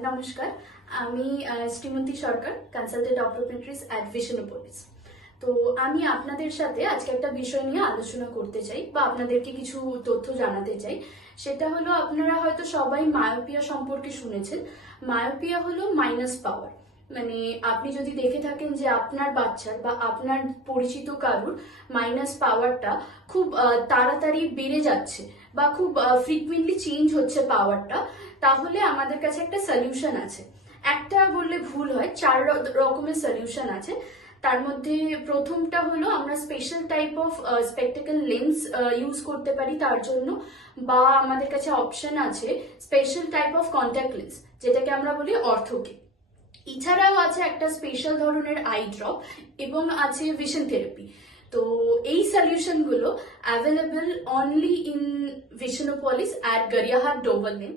নমস্কার, আমি শ্রীমন্তী সরকার, consultant optometrist at ভিশনোপোলিস। তো আমি আপনাদের সাথে আজকে একটা বিষয় নিয়ে আলোচনা করতে চাই বা আপনাদেরকে কিছু তথ্য জানাতে চাই। সেটা হলো, আপনারা হয়তো সবাই মায়োপিয়া সম্পর্কে শুনেছেন। মায়োপিয়া হলো মাইনাস পাওয়ার। মানে আপনি যদি দেখে থাকেন যে আপনার বাচ্চার বা আপনার পরিচিত কারুর মাইনাস পাওয়ারটা খুব তাড়াতাড়ি বেড়ে যাচ্ছে বা খুব ফ্রিকুয়েন্টলি চেঞ্জ হচ্ছে পাওয়ারটা, তাহলে আমাদের কাছে একটা সলিউশন আছে। একটা বললে ভুল হয়, 4 রকমের সলিউশন আছে। তার মধ্যে প্রথমটা হলো, আমরা special type of spectacle lens use করতে পারি তার জন্য, বা আমাদের কাছে অপশন আছে special type of contact lens, যেটাকে আমরা বলি অর্থোকে। এছাড়াও আছে একটা স্পেশাল ধরনের আই ড্রপ এবং আছে ভিশন থেরাপি। তো এই সলিউশন গুলো available only in Visionopolis at Gariahat Dover lane.